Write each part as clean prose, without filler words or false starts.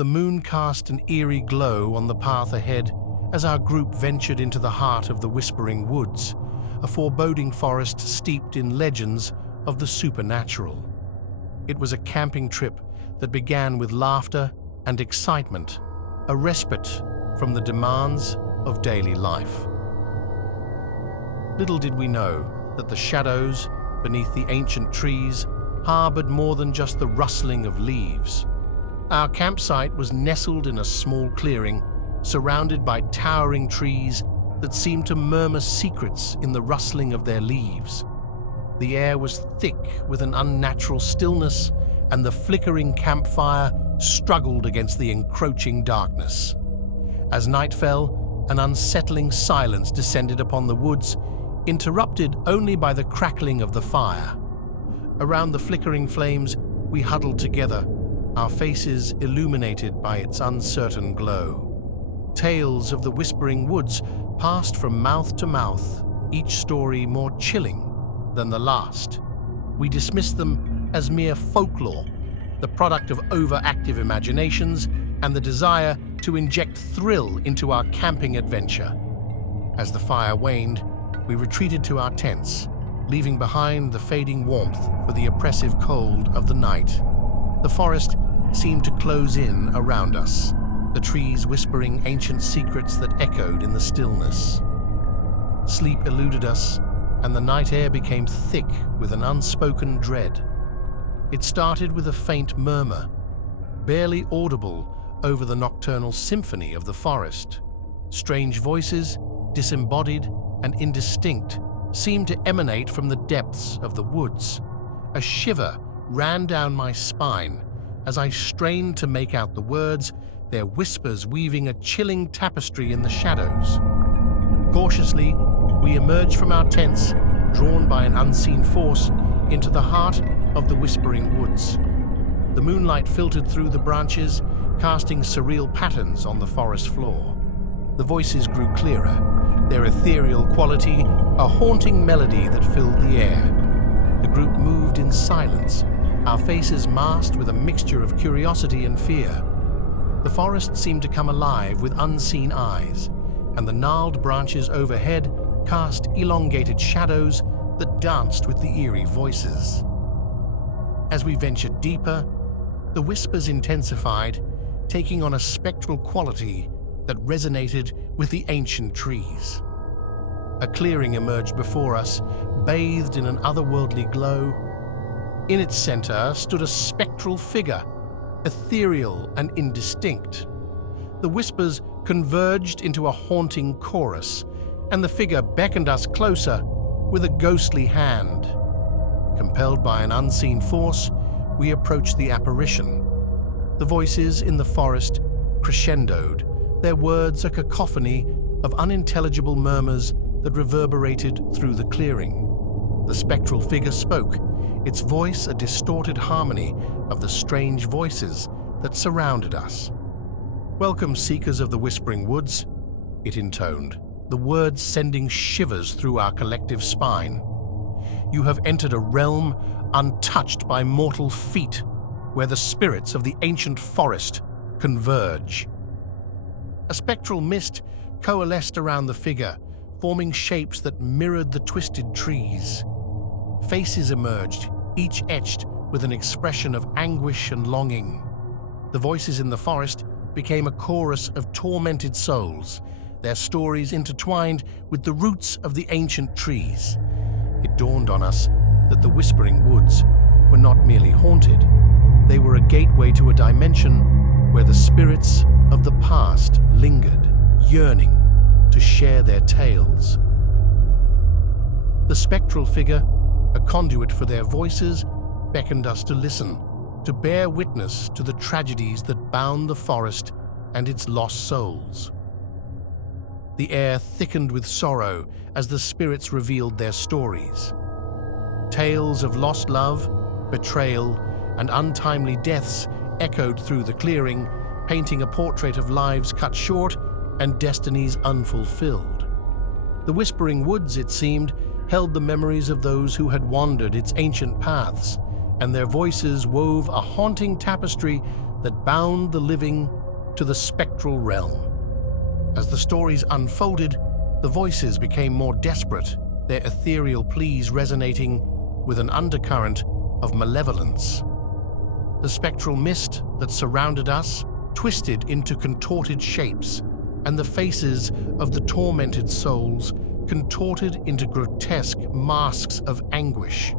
The moon cast an eerie glow on the path ahead as our group ventured into the heart of the Whispering Woods, a foreboding forest steeped in legends of the supernatural. It was a camping trip that began with laughter and excitement, a respite from the demands of daily life. Little did we know that the shadows beneath the ancient trees harbored more than just the rustling of leaves. Our campsite was nestled in a small clearing, surrounded by towering trees that seemed to murmur secrets in the rustling of their leaves. The air was thick with an unnatural stillness, and the flickering campfire struggled against the encroaching darkness. As night fell, an unsettling silence descended upon the woods, interrupted only by the crackling of the fire. Around the flickering flames, we huddled together, our faces illuminated by its uncertain glow. Tales of the Whispering Woods passed from mouth to mouth, each story more chilling than the last. We dismissed them as mere folklore, the product of overactive imaginations and the desire to inject thrill into our camping adventure. As the fire waned, we retreated to our tents, leaving behind the fading warmth for the oppressive cold of the night. The forest seemed to close in around us, the trees whispering ancient secrets that echoed in the stillness. Sleep eluded us, and the night air became thick with an unspoken dread. It started with a faint murmur, barely audible over the nocturnal symphony of the forest. Strange voices, disembodied and indistinct, seemed to emanate from the depths of the woods. A shiver ran down my spine as I strained to make out the words, their whispers weaving a chilling tapestry in the shadows. Cautiously, we emerged from our tents, drawn by an unseen force, into the heart of the Whispering Woods. The moonlight filtered through the branches, casting surreal patterns on the forest floor. The voices grew clearer, their ethereal quality a haunting melody that filled the air. The group moved in silence, our faces masked with a mixture of curiosity and fear. The forest seemed to come alive with unseen eyes, and the gnarled branches overhead cast elongated shadows that danced with the eerie voices. As we ventured deeper, the whispers intensified, taking on a spectral quality that resonated with the ancient trees. A clearing emerged before us, bathed in an otherworldly glow. In its center stood a spectral figure, ethereal and indistinct. The whispers converged into a haunting chorus, and the figure beckoned us closer with a ghostly hand. Compelled by an unseen force, we approached the apparition. The voices in the forest crescendoed, their words a cacophony of unintelligible murmurs that reverberated through the clearing. The spectral figure spoke, its voice a distorted harmony of the strange voices that surrounded us. "Welcome, seekers of the Whispering Woods," it intoned, the words sending shivers through our collective spine. "You have entered a realm untouched by mortal feet, where the spirits of the ancient forest converge." A spectral mist coalesced around the figure, forming shapes that mirrored the twisted trees. Faces emerged, each etched with an expression of anguish and longing. The voices in the forest became a chorus of tormented souls, their stories intertwined with the roots of the ancient trees. It dawned on us that the Whispering Woods were not merely haunted. They were a gateway to a dimension where the spirits of the past lingered, yearning to share their tales. The spectral figure, a conduit for their voices, beckoned us to listen, to bear witness to the tragedies that bound the forest and its lost souls. The air thickened with sorrow as the spirits revealed their stories. Tales of lost love, betrayal, and untimely deaths echoed through the clearing, painting a portrait of lives cut short and destinies unfulfilled. The Whispering Woods, it seemed, held the memories of those who had wandered its ancient paths, and their voices wove a haunting tapestry that bound the living to the spectral realm. As the stories unfolded, the voices became more desperate, their ethereal pleas resonating with an undercurrent of malevolence. The spectral mist that surrounded us twisted into contorted shapes, and the faces of the tormented souls contorted into grotesque masks of anguish.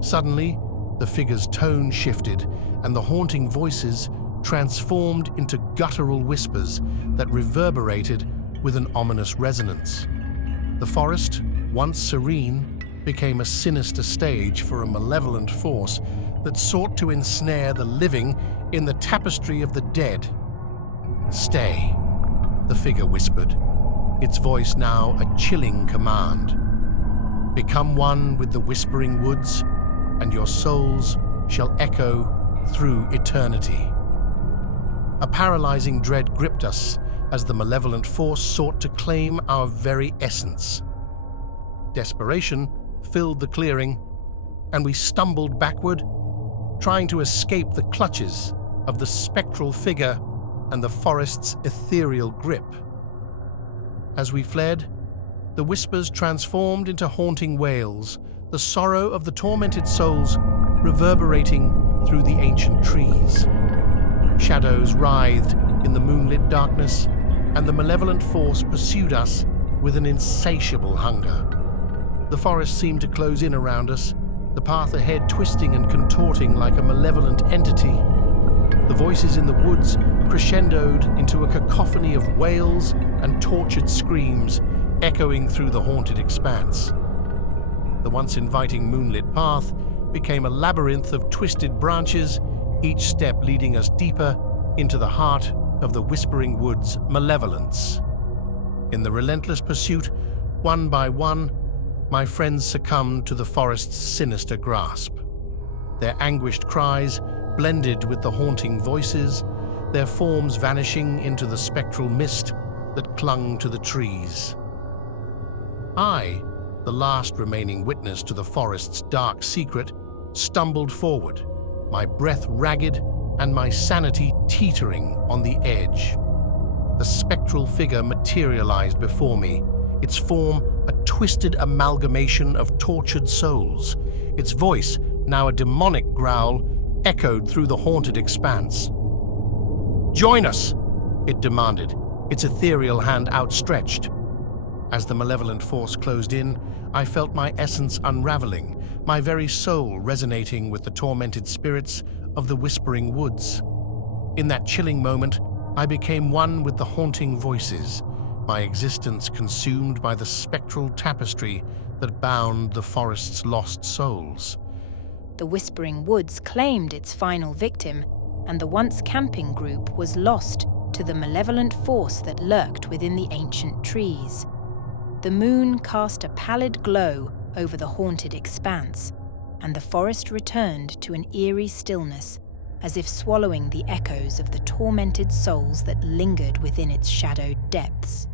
Suddenly, the figure's tone shifted, and the haunting voices transformed into guttural whispers that reverberated with an ominous resonance. The forest, once serene, became a sinister stage for a malevolent force that sought to ensnare the living in the tapestry of the dead. "Stay," the figure whispered, its voice now a chilling command. "Become one with the whispering woods, and your souls shall echo through eternity." A paralyzing dread gripped us as the malevolent force sought to claim our very essence. Desperation filled the clearing, and we stumbled backward, trying to escape the clutches of the spectral figure and the forest's ethereal grip. As we fled, the whispers transformed into haunting wails, the sorrow of the tormented souls reverberating through the ancient trees. Shadows writhed in the moonlit darkness, and the malevolent force pursued us with an insatiable hunger. The forest seemed to close in around us, the path ahead twisting and contorting like a malevolent entity. The voices in the woods crescendoed into a cacophony of wails and tortured screams echoing through the haunted expanse. The once inviting moonlit path became a labyrinth of twisted branches, each step leading us deeper into the heart of the Whispering Woods' malevolence. In the relentless pursuit, one by one, my friends succumbed to the forest's sinister grasp. Their anguished cries blended with the haunting voices, their forms vanishing into the spectral mist that clung to the trees. I, the last remaining witness to the forest's dark secret, stumbled forward, my breath ragged and my sanity teetering on the edge. The spectral figure materialized before me, its form a twisted amalgamation of tortured souls. Its voice, now a demonic growl, echoed through the haunted expanse. "Join us!" it demanded, its ethereal hand outstretched. As the malevolent force closed in, I felt my essence unraveling, my very soul resonating with the tormented spirits of the Whispering Woods. In that chilling moment, I became one with the haunting voices, my existence consumed by the spectral tapestry that bound the forest's lost souls. The Whispering Woods claimed its final victim, and the once camping group was lost to the malevolent force that lurked within the ancient trees. The moon cast a pallid glow over the haunted expanse, and the forest returned to an eerie stillness, as if swallowing the echoes of the tormented souls that lingered within its shadowed depths.